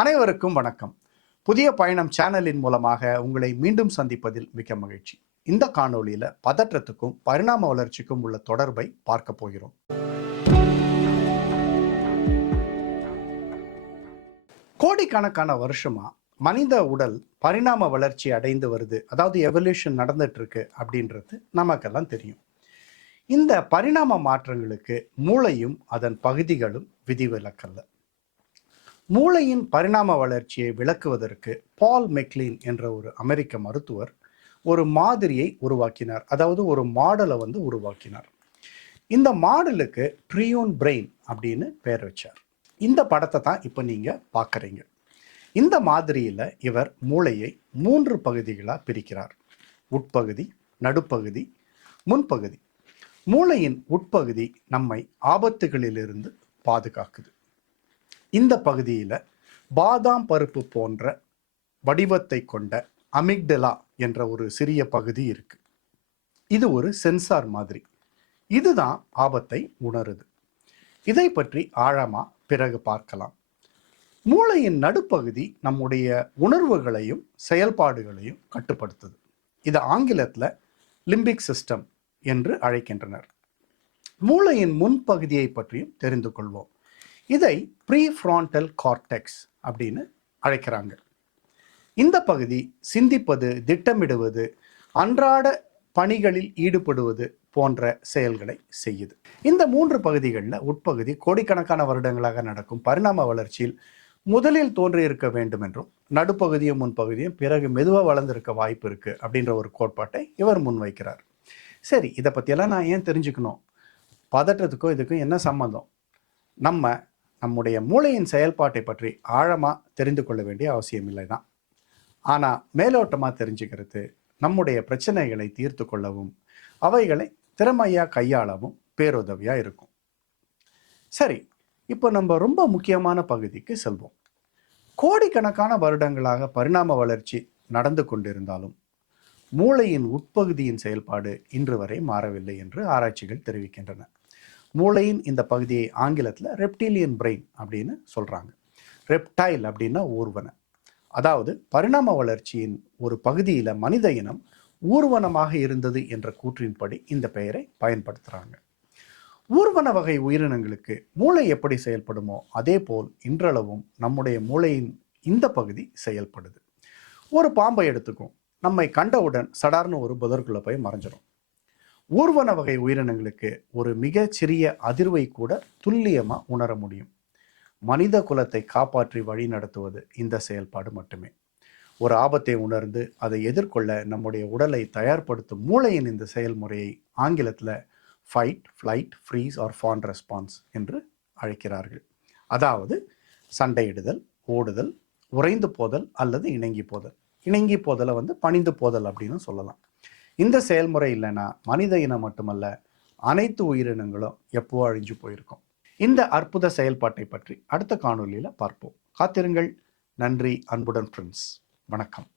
அனைவருக்கும் வணக்கம். புதிய பயணம் சேனலின் மூலமாக உங்களை மீண்டும் சந்திப்பதில் மிக்க மகிழ்ச்சி. இந்த காணொளியில பதற்றத்துக்கும் பரிணாம வளர்ச்சிக்கும் உள்ள தொடர்பை பார்க்க போகிறோம். கோடிக்கணக்கான வருஷமா மனித உடல் பரிணாம வளர்ச்சி அடைந்து வருது, அதாவது எவல்யூஷன் நடந்துட்டு இருக்கு அப்படின்றது நமக்கெல்லாம் தெரியும். இந்த பரிணாம மாற்றங்களுக்கு மூளையும் அதன் பகுதிகளும் விதிவிலக்கல்ல. மூளையின் பரிணாம வளர்ச்சியை விளக்குவதற்கு பால் மெக்லீன் என்ற ஒரு அமெரிக்க மருத்துவர் ஒரு மாதிரியை உருவாக்கினார், அதாவது ஒரு மாடலை உருவாக்கினார். இந்த மாடலுக்கு ட்ரியோன் பிரெயின் அப்படின்னு பேர் வச்சார். இந்த படத்தை தான் இப்போ நீங்க பார்க்குறீங்க. இந்த மாதிரியில் இவர் மூளையை 3 பகுதிகளாக பிரிக்கிறார்: உட்பகுதி, நடுப்பகுதி, முன்பகுதி. மூளையின் உட்பகுதி நம்மை ஆபத்துகளிலிருந்து பாதுகாக்குது. இந்த பகுதியில் பாதாம் பருப்பு போன்ற வடிவத்தை கொண்ட அமிக்டலா என்ற ஒரு சிறிய பகுதி இருக்கு. இது ஒரு சென்சார் மாதிரி. இதுதான் ஆபத்தை உணருது. இதை பற்றி ஆழமா பிறகு பார்க்கலாம். மூளையின் நடுப்பகுதி நம்முடைய உணர்வுகளையும் செயல்பாடுகளையும் கட்டுப்படுத்துது. இது ஆங்கிலத்தில் லிம்பிக் சிஸ்டம் என்று அழைக்கின்றனர். மூளையின் முன்பகுதியை பற்றியும் தெரிந்து கொள்வோம். இதை ப்ரீஃப்ரான்டல் கார்டெக்ஸ் அப்படின்னு அழைக்கிறாங்க. இந்த பகுதி சிந்திப்பது, திட்டமிடுவது, அன்றாட பணிகளில் ஈடுபடுவது போன்ற செயல்களை செய்யுது. இந்த 3 பகுதிகளில் உட்பகுதி கோடிக்கணக்கான வருடங்களாக நடக்கும் பரிணாம வளர்ச்சியில் முதலில் தோன்றியிருக்க வேண்டும் என்றும், நடுப்பகுதியும் முன்பகுதியும் பிறகு மெதுவாக வளர்ந்திருக்க வாய்ப்பு இருக்கு அப்படின்ற ஒரு கோட்பாட்டை இவர் முன்வைக்கிறார். சரி, இதை பற்றியெல்லாம் நான் ஏன் தெரிஞ்சுக்கணும்? பதற்றத்துக்கும் இதுக்கும் என்ன சம்பந்தம்? நம்முடைய மூளையின் செயல்பாட்டை பற்றி ஆழமாக தெரிந்து கொள்ள வேண்டிய அவசியம் இல்லை தான். ஆனால் மேலோட்டமாக தெரிஞ்சுக்கிறது நம்முடைய பிரச்சனைகளை தீர்த்து கொள்ளவும் அவைகளை திறமையாக கையாளவும் பேருதவியாக இருக்கும். சரி, இப்போ நம்ம ரொம்ப முக்கியமான பகுதிக்கு செல்வோம். கோடிக்கணக்கான வருடங்களாக பரிணாம வளர்ச்சி நடந்து கொண்டிருந்தாலும் மூளையின் உட்பகுதியின் செயல்பாடு இன்று வரை மாறவில்லை என்று ஆராய்ச்சிகள் தெரிவிக்கின்றன. மூளையின் இந்த பகுதியை ஆங்கிலத்தில் ரெப்டிலியன் பிரெயின் அப்படின்னு சொல்கிறாங்க. ரெப்டைல் அப்படின்னா ஊர்வன. அதாவது பரிணாம வளர்ச்சியின் ஒரு பகுதியில் மனித இனம் ஊர்வனமாக இருந்தது என்ற கூற்றின்படி இந்த பெயரை பயன்படுத்துகிறாங்க. ஊர்வன வகை உயிரினங்களுக்கு மூளை எப்படி செயல்படுமோ அதே போல் இன்றளவும் நம்முடைய மூளையின் இந்த பகுதி செயல்படுது. ஒரு பாம்பை எடுத்துக்கும், நம்மை கண்டவுடன் சடார்னு ஒரு புதற்குள்ளே போய் மறைஞ்சிடும். ஊர்வன வகை உயிரினங்களுக்கு ஒரு மிக சிறிய அதிர்வை கூட துல்லியமாக உணர முடியும். மனித குலத்தை காப்பாற்றி வழி நடத்துவது இந்த செயல்பாடு மட்டுமே. ஒரு ஆபத்தை உணர்ந்து அதை எதிர்கொள்ள நம்முடைய உடலை தயார்படுத்தும் மூளையின் இந்த செயல்முறையை ஆங்கிலத்தில் fight, flight, freeze or fawn response என்று அழைக்கிறார்கள். அதாவது சண்டையிடுதல், ஓடுதல், உறைந்து போதல் அல்லது இணங்கி போதல். இணங்கி போதலை பணிந்து போதல் அப்படின்னு சொல்லலாம். இந்த செயல்முறை இல்லைன்னா மனித இனம் மட்டுமல்ல, அனைத்து உயிரினங்களும் எப்போ அழிஞ்சு போயிருக்கும். இந்த அற்புத செயல்பாட்டை பற்றி அடுத்த காணொலியில் பார்ப்போம். காத்திருங்கள். நன்றி. அன்புடன் பிரின்ஸ். வணக்கம்.